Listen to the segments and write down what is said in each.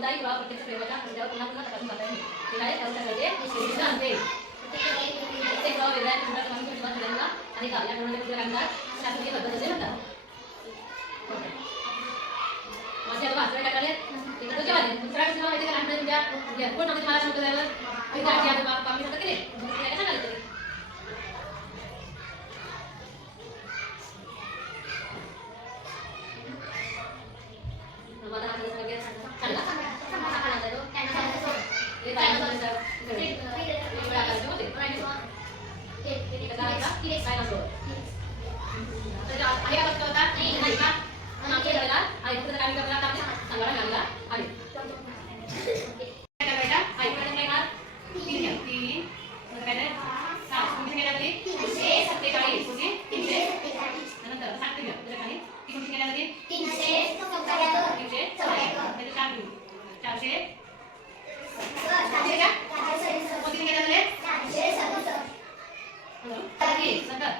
कोणताही किंवा प्रत्यक्ष प्रयोगाच्या मुद्द्यावर पुन्हा पुन्हा तपासून पाहता येईल. ते आहे त्याच्याकडे निष्कर्ष आणते. प्रत्येक प्रयोग वेगळ्या किंवा किंवा ठरवला आणि का या प्रमाणे लागणार शास्त्रीय पद्धत असे म्हणतात. माझे आता वाचले टाकले एक तर जेव्हा दुसरा कसं माहिती का लहानपणी तुमच्या कोण नव्हते मला सांगतो त्यावर आणि त्याची आता कामी नव्हतं केले काय सांगायला तरी मला हा दिवस वगैरे चांगला सांगा ना तो त्यांना सांगतो ते काय म्हणतात वेगवेगळ्या आकाराचे होते काय नसतो तर आहे का कसं होता नाही का आमच्या घराला आईकडे काय करणार आपल्या सांगायला लागला आहे काय करायचा आईकडे काय करणार 3 काय काय 7 कुठे गेला तरी 347 कुठे 347 नंतर 7 केलं तर काही कुठे गेला तरी 374 त्याचे 4 घेऊ 400 कुठे गेला तरी 477 तरी 70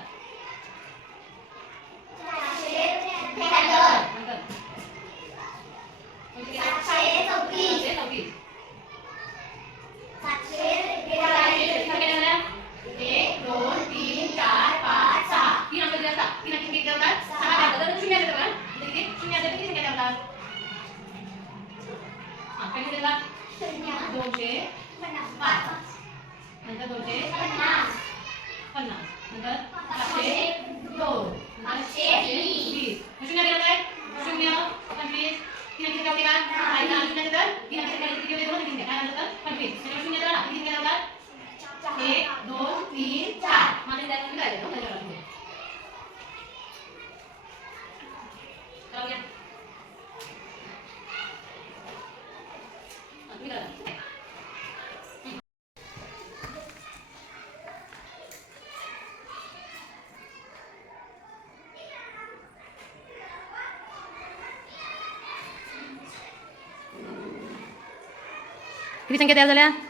किती संख्या तयार झाल्या